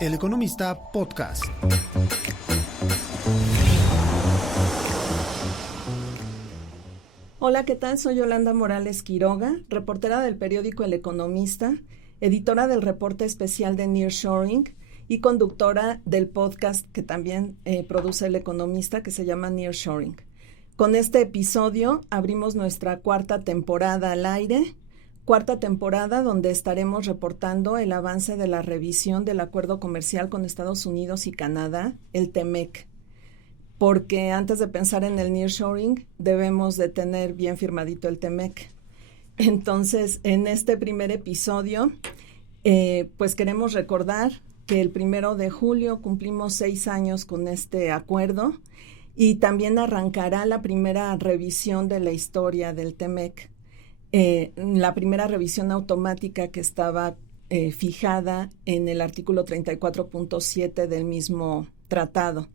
El Economista Podcast. Hola, ¿qué tal? Soy Yolanda Morales Quiroga, reportera del periódico El Economista, editora del reporte especial de Nearshoring y conductora del podcast que también produce El Economista, que se llama Nearshoring. Con este episodio abrimos nuestra cuarta temporada al aire, cuarta temporada donde estaremos reportando el avance de la revisión del acuerdo comercial con Estados Unidos y Canadá, el TEMEC. Porque antes de pensar en el nearshoring debemos de tener bien firmadito el TEMEC. Entonces, en este primer episodio, pues queremos recordar que el 1 de julio cumplimos 6 años con este acuerdo y también arrancará la primera revisión de la historia del TEMEC, la primera revisión automática que estaba fijada en el artículo 34.7 del mismo tratado.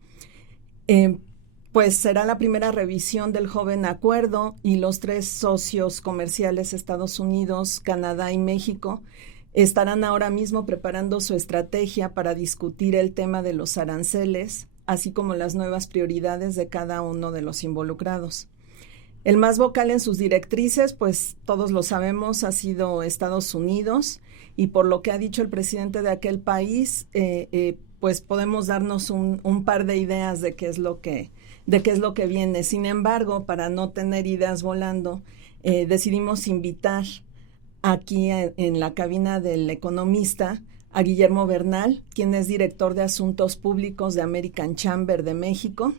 Pues será la primera revisión del joven acuerdo y los 3 socios comerciales, Estados Unidos, Canadá y México, estarán ahora mismo preparando su estrategia para discutir el tema de los aranceles, así como las nuevas prioridades de cada uno de los involucrados. El más vocal en sus directrices, pues todos lo sabemos, ha sido Estados Unidos, y por lo que ha dicho el presidente de aquel país, pues podemos darnos un par de ideas de qué es lo que viene. Sin embargo, para no tener ideas volando, decidimos invitar aquí en la cabina del Economista a Guillermo Bernal, quien es director de Asuntos Públicos de American Chamber de México.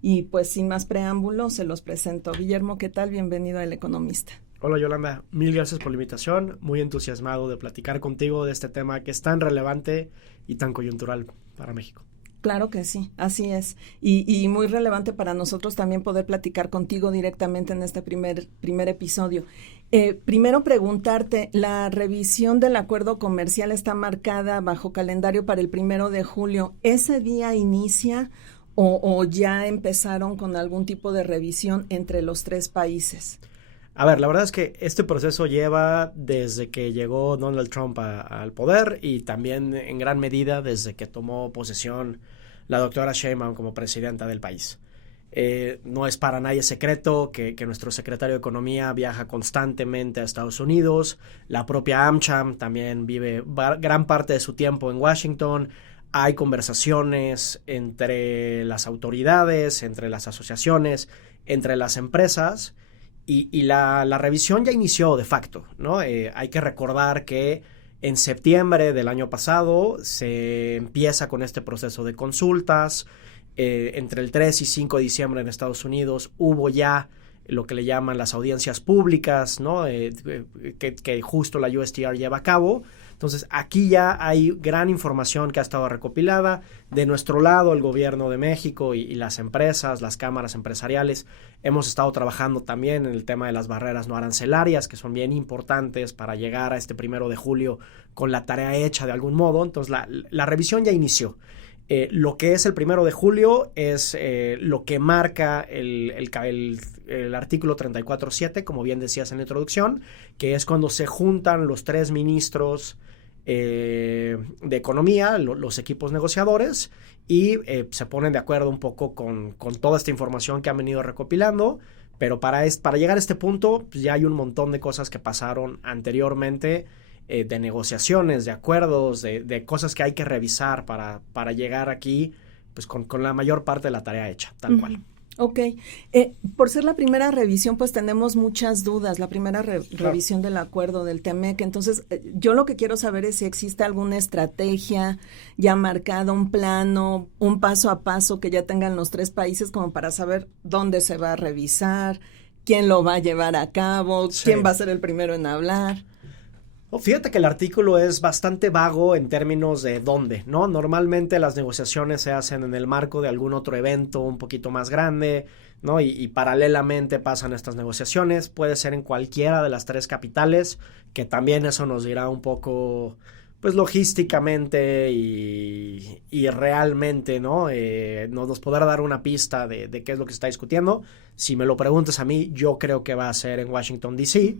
Y pues sin más preámbulos, se los presento. Guillermo, ¿qué tal? Bienvenido a El Economista. Hola Yolanda, mil gracias por la invitación. Muy entusiasmado de platicar contigo de este tema que es tan relevante y tan coyuntural para México. Claro que sí, así es. Y muy relevante para nosotros también poder platicar contigo directamente en este primer episodio. Primero preguntarte, ¿la revisión del acuerdo comercial está marcada bajo calendario para el 1 de julio? ¿Ese día inicia o ya empezaron con algún tipo de revisión entre los 3 países? A ver, la verdad es que este proceso lleva desde que llegó Donald Trump al poder y también en gran medida desde que tomó posesión la doctora Sheinbaum como presidenta del país. No es para nadie secreto que nuestro secretario de Economía viaja constantemente a Estados Unidos. La propia AmCham también vive gran parte de su tiempo en Washington. Hay conversaciones entre las autoridades, entre las asociaciones, entre las empresas. Y la revisión ya inició de facto, ¿no? Hay que recordar que en septiembre del año pasado se empieza con este proceso de consultas. Entre el 3 y 5 de diciembre en Estados Unidos hubo ya lo que le llaman las audiencias públicas, ¿no? Que justo la USTR lleva a cabo. Entonces, aquí ya hay gran información que ha estado recopilada. De nuestro lado, el gobierno de México y las empresas, las cámaras empresariales, hemos estado trabajando también en el tema de las barreras no arancelarias, que son bien importantes para llegar a este 1 de julio con la tarea hecha de algún modo. Entonces, la revisión ya inició. Lo que es el 1 de julio es lo que marca el artículo 34.7, como bien decías en la introducción, que es cuando se juntan los 3 ministros de Economía, los equipos negociadores, y se ponen de acuerdo un poco con toda esta información que han venido recopilando. Pero para llegar a este punto, pues ya hay un montón de cosas que pasaron anteriormente, de negociaciones, de acuerdos, de cosas que hay que revisar para llegar aquí pues con la mayor parte de la tarea hecha, tal cual. Ok. Por ser la primera revisión, pues tenemos muchas dudas, la primera revisión del acuerdo del TEMEC. Entonces, yo lo que quiero saber es si existe alguna estrategia ya marcada, un plano, un paso a paso que ya tengan los 3 países como para saber dónde se va a revisar, quién lo va a llevar a cabo, quién va a ser el primero en hablar. Fíjate que el artículo es bastante vago en términos de dónde, ¿no? Normalmente las negociaciones se hacen en el marco de algún otro evento un poquito más grande, ¿no? Y paralelamente pasan estas negociaciones. Puede ser en cualquiera de las 3 capitales, que también eso nos dirá un poco, pues logísticamente y realmente, ¿no? Nos podrá dar una pista de qué es lo que se está discutiendo. Si me lo preguntas a mí, yo creo que va a ser en Washington, D.C.,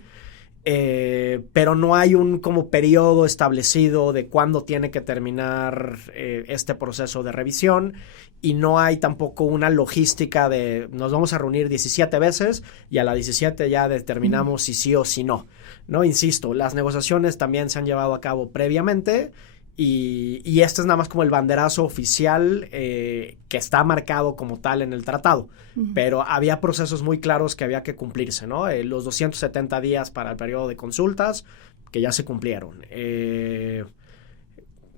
pero no hay un como periodo establecido de cuándo tiene que terminar este proceso de revisión, y no hay tampoco una logística de nos vamos a reunir 17 veces y a la 17 ya determinamos si sí o si no. No, insisto, las negociaciones también se han llevado a cabo previamente, y este es nada más como el banderazo oficial que está marcado como tal en el tratado. Pero había procesos muy claros que había que cumplirse, ¿no? Los 270 días para el periodo de consultas, que ya se cumplieron.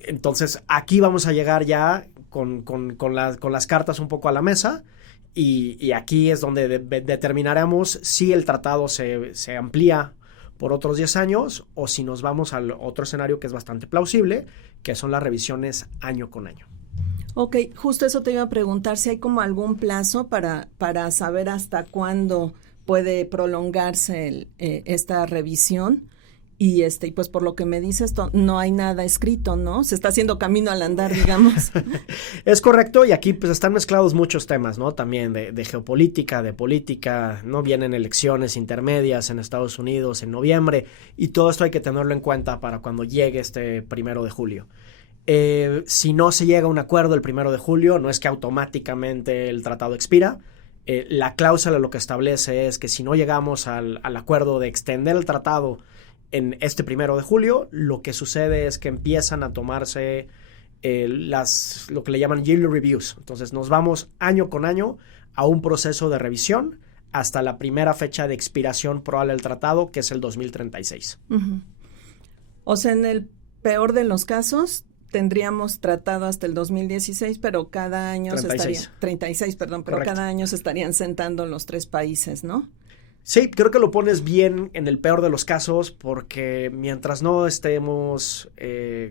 Entonces, aquí vamos a llegar ya con las cartas un poco a la mesa, y aquí es donde determinaremos si el tratado se amplía por otros 10 años o si nos vamos al otro escenario que es bastante plausible, que son las revisiones año con año. Ok, justo eso te iba a preguntar, si hay como algún plazo para saber hasta cuándo puede prolongarse esta revisión. Y pues por lo que me dices, no hay nada escrito, ¿no? Se está haciendo camino al andar, digamos. Es correcto, y aquí pues están mezclados muchos temas, ¿no? También de geopolítica, de política, ¿no? Vienen elecciones intermedias en Estados Unidos en noviembre, y todo esto hay que tenerlo en cuenta para cuando llegue este 1 de julio. Si no se llega a un acuerdo el 1 de julio, no es que automáticamente el tratado expira. La cláusula lo que establece es que si no llegamos al acuerdo de extender el tratado en este 1 de julio, lo que sucede es que empiezan a tomarse lo que le llaman yearly reviews. Entonces nos vamos año con año a un proceso de revisión hasta la primera fecha de expiración probable del tratado, que es el 2036. Uh-huh. O sea, en el peor de los casos tendríamos tratado hasta el 2016, pero cada año 36, pero cada año se estarían sentando los 3 países, ¿no? Sí, creo que lo pones bien en el peor de los casos, porque mientras no estemos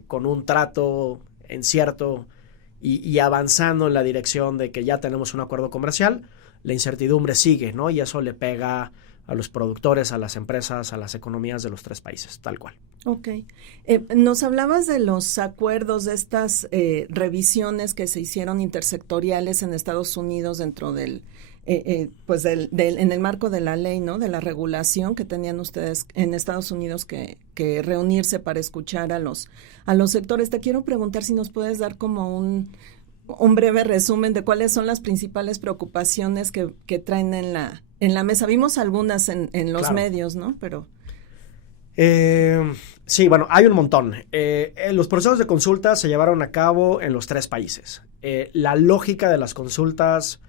con un trato incierto y avanzando en la dirección de que ya tenemos un acuerdo comercial, la incertidumbre sigue, ¿no? Y eso le pega a los productores, a las empresas, a las economías de los 3 países, tal cual. Ok. Nos hablabas de los acuerdos, de estas revisiones que se hicieron intersectoriales en Estados Unidos dentro del en el marco de la ley, ¿no? De la regulación que tenían ustedes en Estados Unidos que reunirse para escuchar a los sectores. Te quiero preguntar si nos puedes dar como un breve resumen de cuáles son las principales preocupaciones que traen en la mesa. Vimos algunas en los medios, ¿no? Pero sí, bueno, hay un montón. Los procesos de consulta se llevaron a cabo en los 3 países. La lógica de las consultas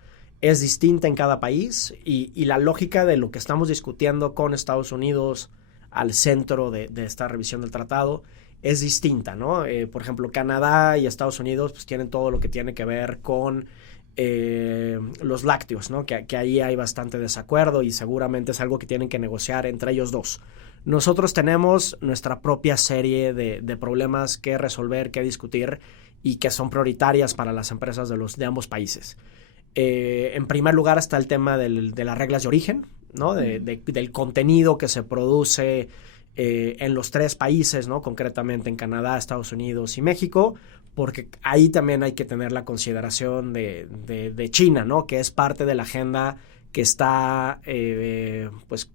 es distinta en cada país, y la lógica de lo que estamos discutiendo con Estados Unidos al centro de esta revisión del tratado es distinta, ¿no? Por ejemplo, Canadá y Estados Unidos pues tienen todo lo que tiene que ver con los lácteos, ¿no? Que ahí hay bastante desacuerdo, y seguramente es algo que tienen que negociar entre ellos dos. Nosotros tenemos nuestra propia serie de problemas que resolver, que discutir, y que son prioritarias para las empresas de ambos países. En primer lugar está el tema de las reglas de origen, ¿no? Del contenido que se produce en los 3 países, ¿no? Concretamente en Canadá, Estados Unidos y México, porque ahí también hay que tener la consideración de China, ¿no? Que es parte de la agenda que está, pues,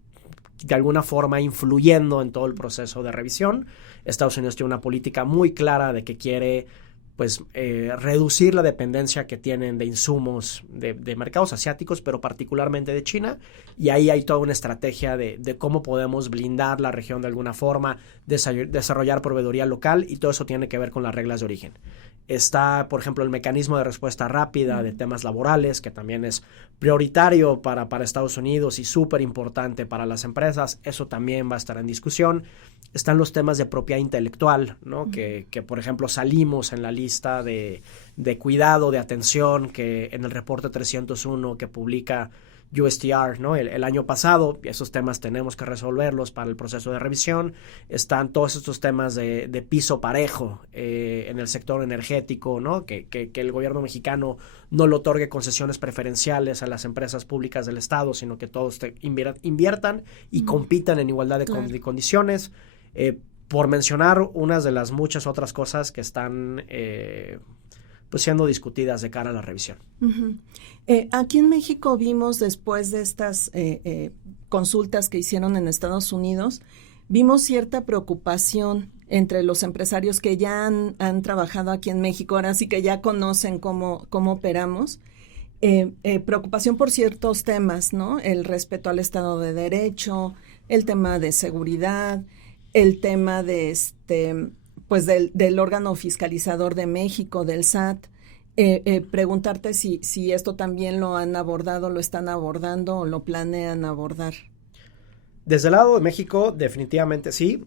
de alguna forma influyendo en todo el proceso de revisión. Estados Unidos tiene una política muy clara de que quiere pues reducir la dependencia que tienen de insumos de mercados asiáticos, pero particularmente de China, y ahí hay toda una estrategia de cómo podemos blindar la región de alguna forma, desarrollar proveeduría local, y todo eso tiene que ver con las reglas de origen. Está, por ejemplo, el mecanismo de respuesta rápida de temas laborales, que también es prioritario para Estados Unidos y súper importante para las empresas. Eso también va a estar en discusión. Están los temas de propiedad intelectual, ¿no? Que por ejemplo, salimos en la lista de cuidado, de atención, que en el reporte 301 que publica USTR, ¿no? El año pasado. Esos temas tenemos que resolverlos para el proceso de revisión. Están todos estos temas de piso parejo en el sector energético, ¿no? Que el gobierno mexicano no le otorgue concesiones preferenciales a las empresas públicas del Estado, sino que todos inviertan y compitan en igualdad de condiciones. Por mencionar unas de las muchas otras cosas que están pues siendo discutidas de cara a la revisión. Uh-huh. Aquí en México vimos, después de estas consultas que hicieron en Estados Unidos, vimos cierta preocupación entre los empresarios que ya han trabajado aquí en México, ahora sí que ya conocen cómo operamos, preocupación por ciertos temas, ¿no? El respeto al Estado de Derecho, el tema de seguridad, el tema de pues del órgano fiscalizador de México, del SAT. Preguntarte si esto también lo han abordado, lo están abordando o lo planean abordar. Desde el lado de México, definitivamente sí.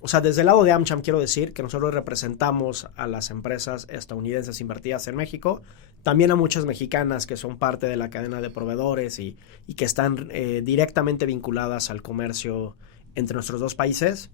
O sea, desde el lado de AmCham quiero decir que nosotros representamos a las empresas estadounidenses invertidas en México, también a muchas mexicanas que son parte de la cadena de proveedores y que están directamente vinculadas al comercio entre nuestros dos países.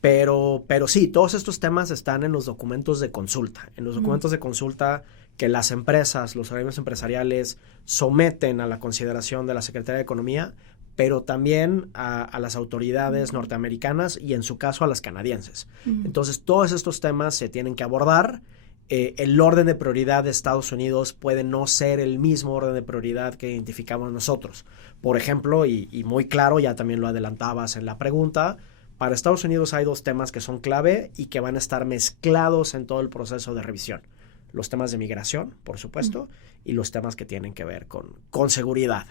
Pero sí, todos estos temas están en los documentos de consulta. En los documentos de consulta que las empresas, los organismos empresariales someten a la consideración de la Secretaría de Economía, pero también a las autoridades norteamericanas y en su caso a las canadienses. Entonces, todos estos temas se tienen que abordar. El orden de prioridad de Estados Unidos puede no ser el mismo orden de prioridad que identificamos nosotros. Por ejemplo, y muy claro, ya también lo adelantabas en la pregunta, para Estados Unidos hay dos temas que son clave y que van a estar mezclados en todo el proceso de revisión. Los temas de migración, por supuesto, y los temas que tienen que ver con seguridad.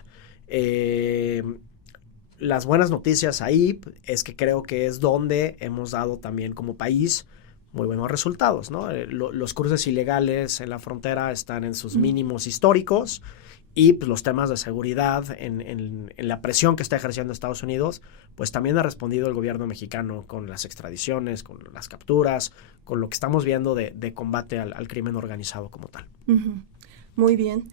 Las buenas noticias ahí es que creo que es donde hemos dado también como país muy buenos resultados, ¿no? Los cruces ilegales en la frontera están en sus mínimos históricos y pues, los temas de seguridad en la presión que está ejerciendo Estados Unidos, pues también ha respondido el gobierno mexicano con las extradiciones, con las capturas, con lo que estamos viendo de combate al crimen organizado como tal. Muy bien.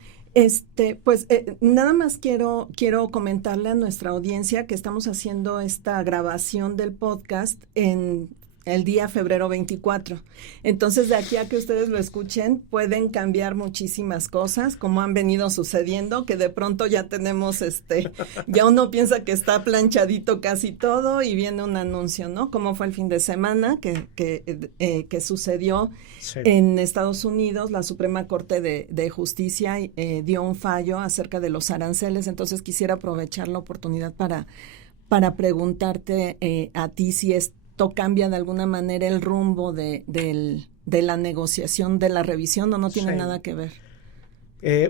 Pues nada más quiero comentarle a nuestra audiencia que estamos haciendo esta grabación del podcast en el día febrero 24. Entonces, de aquí a que ustedes lo escuchen, pueden cambiar muchísimas cosas, como han venido sucediendo, que de pronto ya tenemos, ya uno piensa que está planchadito casi todo y viene un anuncio, ¿no? Como fue el fin de semana que sucedió en Estados Unidos, la Suprema Corte de Justicia dio un fallo acerca de los aranceles. Entonces, quisiera aprovechar la oportunidad para preguntarte a ti si esto cambia de alguna manera el rumbo de la negociación, de la revisión, o no tiene nada que ver.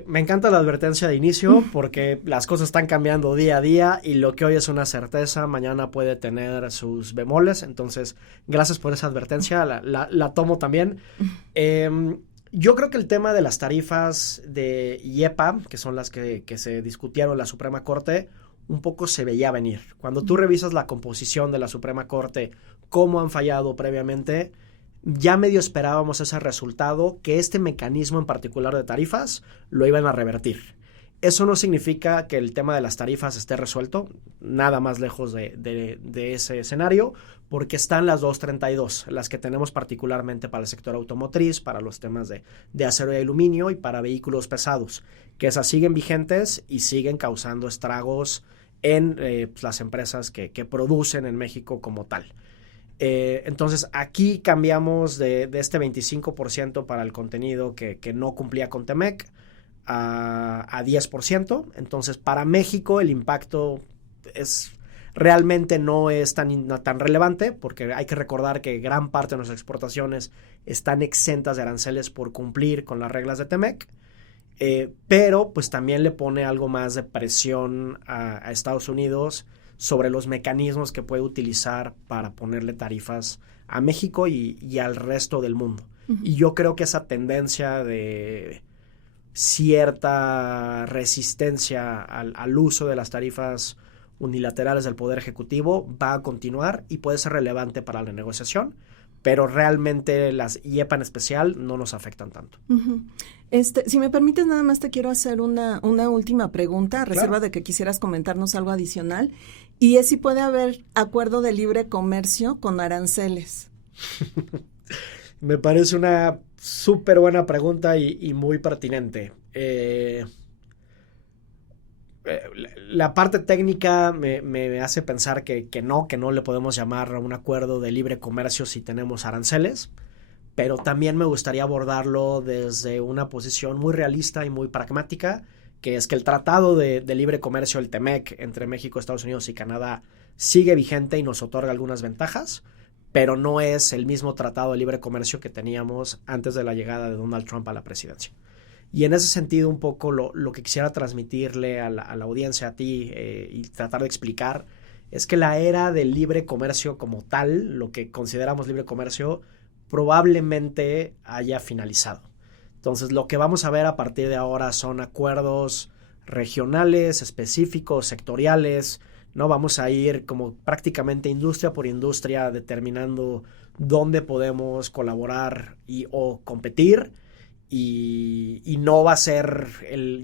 Me encanta la advertencia de inicio porque las cosas están cambiando día a día y lo que hoy es una certeza, mañana puede tener sus bemoles. Entonces, gracias por esa advertencia, la tomo también. Yo creo que el tema de las tarifas de IEEPA, que son las que se discutieron en la Suprema Corte, un poco se veía venir. Cuando tú revisas la composición de la Suprema Corte, cómo han fallado previamente, ya medio esperábamos ese resultado, que este mecanismo en particular de tarifas lo iban a revertir. Eso no significa que el tema de las tarifas esté resuelto, nada más lejos de ese escenario, porque están las 232, las que tenemos particularmente para el sector automotriz, para los temas de acero y aluminio y para vehículos pesados, que esas siguen vigentes y siguen causando estragos en pues, las empresas que producen en México como tal. Entonces, aquí cambiamos de este 25% para el contenido que no cumplía con TEMEC a 10%. Entonces, para México el impacto realmente no es tan relevante, porque hay que recordar que gran parte de nuestras exportaciones están exentas de aranceles por cumplir con las reglas de TEMEC. Pero pues también le pone algo más de presión a Estados Unidos sobre los mecanismos que puede utilizar para ponerle tarifas a México y al resto del mundo. Y yo creo que esa tendencia de cierta resistencia al uso de las tarifas unilaterales del Poder Ejecutivo va a continuar y puede ser relevante para la negociación, pero realmente las IEEPA en especial no nos afectan tanto. Si me permites, nada más te quiero hacer una última pregunta, a reserva Claro. de que quisieras comentarnos algo adicional, y es si puede haber acuerdo de libre comercio con aranceles. Me parece una súper buena pregunta y muy pertinente. La parte técnica me hace pensar que no le podemos llamar a un acuerdo de libre comercio si tenemos aranceles, pero también me gustaría abordarlo desde una posición muy realista y muy pragmática, que es que el Tratado de Libre Comercio, el TEMEC, entre México, Estados Unidos y Canadá, sigue vigente y nos otorga algunas ventajas, pero no es el mismo tratado de libre comercio que teníamos antes de la llegada de Donald Trump a la presidencia. Y en ese sentido, un poco lo que quisiera transmitirle a la audiencia, a ti, y tratar de explicar, es que la era del libre comercio como tal, lo que consideramos libre comercio, probablemente haya finalizado. Entonces, lo que vamos a ver a partir de ahora son acuerdos regionales, específicos, sectoriales, ¿no? Vamos a ir como prácticamente industria por industria determinando dónde podemos colaborar o competir. Y no va a ser,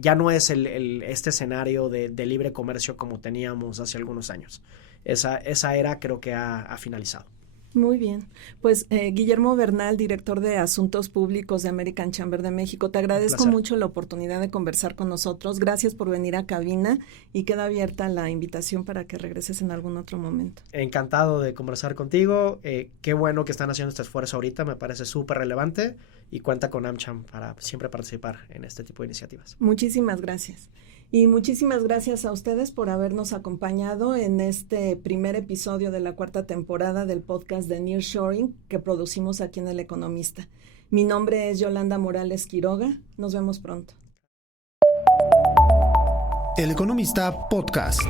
ya no es este escenario de libre comercio como teníamos hace algunos años. Esa era creo que ha finalizado. Muy bien. Pues Guillermo Bernal, director de Asuntos Públicos de American Chamber de México, te agradezco mucho la oportunidad de conversar con nosotros. Gracias por venir a cabina y queda abierta la invitación para que regreses en algún otro momento. Encantado de conversar contigo. Qué bueno que están haciendo este esfuerzo ahorita, me parece súper relevante y cuenta con AmCham para siempre participar en este tipo de iniciativas. Muchísimas gracias. Y muchísimas gracias a ustedes por habernos acompañado en este primer episodio de la 4ª temporada del podcast de Nearshoring que producimos aquí en El Economista. Mi nombre es Yolanda Morales Quiroga. Nos vemos pronto. El Economista Podcast.